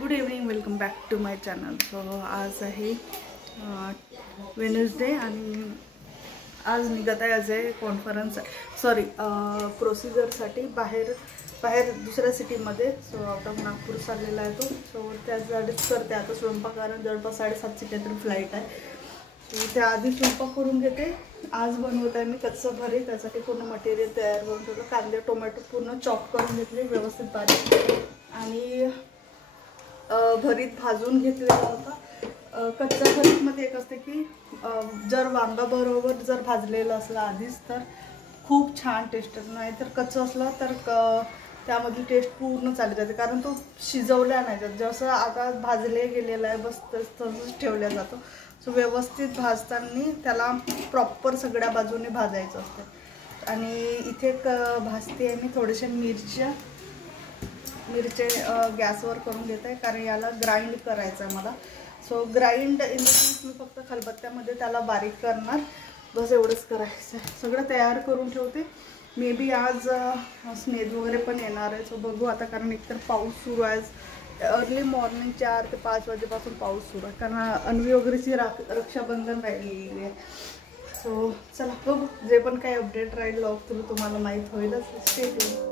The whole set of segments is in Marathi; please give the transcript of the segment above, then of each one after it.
Good evening, welcome back to my channel. So आज आहे वेनसडे आणि आज निघत आहे आज कॉन्फरन्स प्रोसिजरसाठी बाहेर दुसऱ्या सिटीमध्ये. सो आउट ऑफ नागपूर चाललेला आहे तो. सो त्यासाठीच करते आता स्वयंपाक, कारण जवळपास 7:30ची काहीतरी फ्लाईट आहे. सो त्याआधी स्वयंपाक करून घेते. आज बनवत आहे मी कच्चं भरीत. त्यासाठी पूर्ण मटेरियल तयार करून ठेवलं. कांदे टोमॅटो पूर्ण चॉप करून घेतले व्यवस्थित बारीक, आणि भरीत भाजून घेतलेला होता. कच्च्या भरीतमध्ये एक असते की जर वांगा बरोबर जर भाजलेलं असलं आधीच तर खूप छान टेस्ट येते, नाही तर कच्चं असलं तर त्यामधली टेस्ट पूर्ण चालली जाते, कारण तो शिजवल्या नाही जात. जसं आता भाजले गेलेलं आहे बस तसंच ठेवल्या जातो. सो व्यवस्थित भाजताना त्याला प्रॉपर सगळ्या बाजूने भाजायचं असतं. आणि इथे भाजते आहे मी थोडेसे मिरचे गॅसवर करून घेत आहे, कारण याला ग्राइंड करायचं आहे मला. So grind in the sense मी फक्त खलबत्त्यामध्ये त्याला बारीक करणार, बस एवढंच करायचं आहे. सगळं तयार करून ठेवते. मे बी आज स्नेद वगैरे पण येणार आहे. सो बघू आता, कारण एकतर पाऊस सुरू आहे. अर्ली मॉर्निंग 4 ते 5 वाजेपासून पाऊस सुरू आहे, कारण अन्वी वगैरेची रक्षाबंधन राहिलेली आहे. सो चला बघू, जे पण काही अपडेट राहील लॉग थ्रू तुम्हाला माहीत होईलच. Stay tune.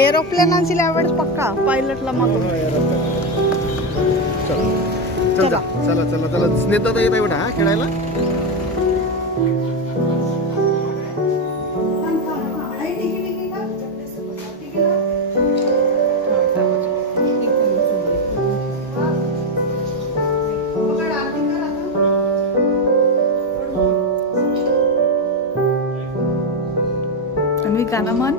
एरोप्लेन आणशील यावेळेस पक्का पायलटला मागून. चला चला चला चला स्नेता ताई बाई बेटा खेळायला. आणि गाणं म्हण.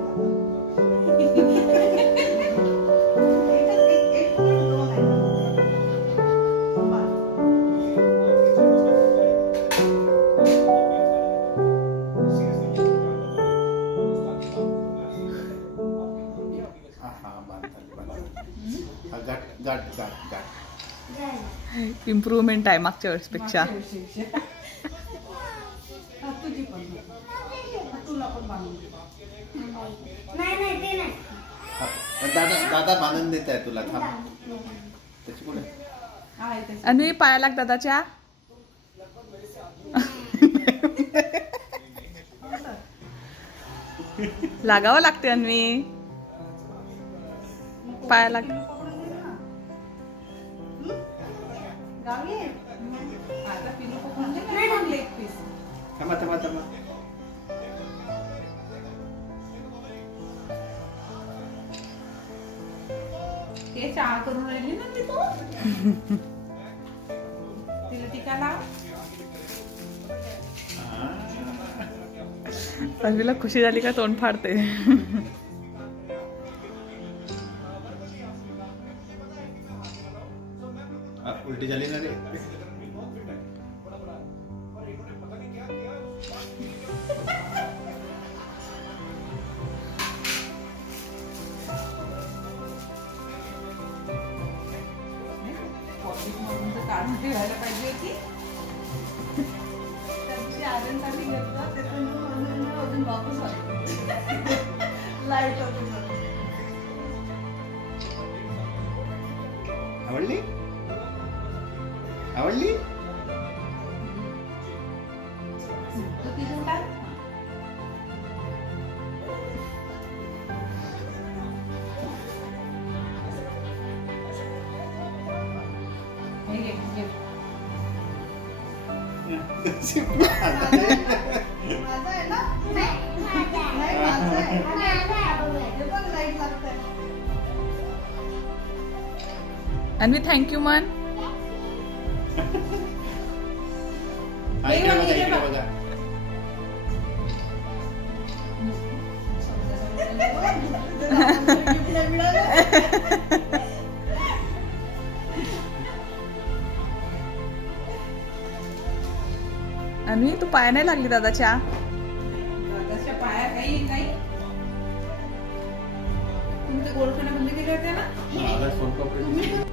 इम्प्रूव्हमेंट आहे मागच्या वेळेसपेक्षा. दादा बांधून देत आहे तुला. आणि पाया लाग दादाच्या. लागावं लागते अन्वी पाया लाग. थांबा थांबा थांबा. चहा करून राहिली ना ती तू तिला टीका लाव. तन्वीला खुशी झाली का तोंड फाडते. उलटी झाली ना रे. काढून ठेवायला पाहिजे होती. त्यादिवशी आर्यनसाठी घेतलं त्याच्यानंतर अजून वापस आलं. लाईट होती. आवडली आवडली. तू तिथून टाक. हे घे, घे. माझा आहे ना? नाही, माझा आहे. हे बघ, लाईट लागतंय. अन्वी थँक्यू मन. हा, इकडे बघा, इकडे बघा. अन्वी तू पाय नाही लागली दादाच्या. दादाच्या पाया काही नाही. तुम्ही ते गोलखाना बंद केले होते ना. मला सोनपापडी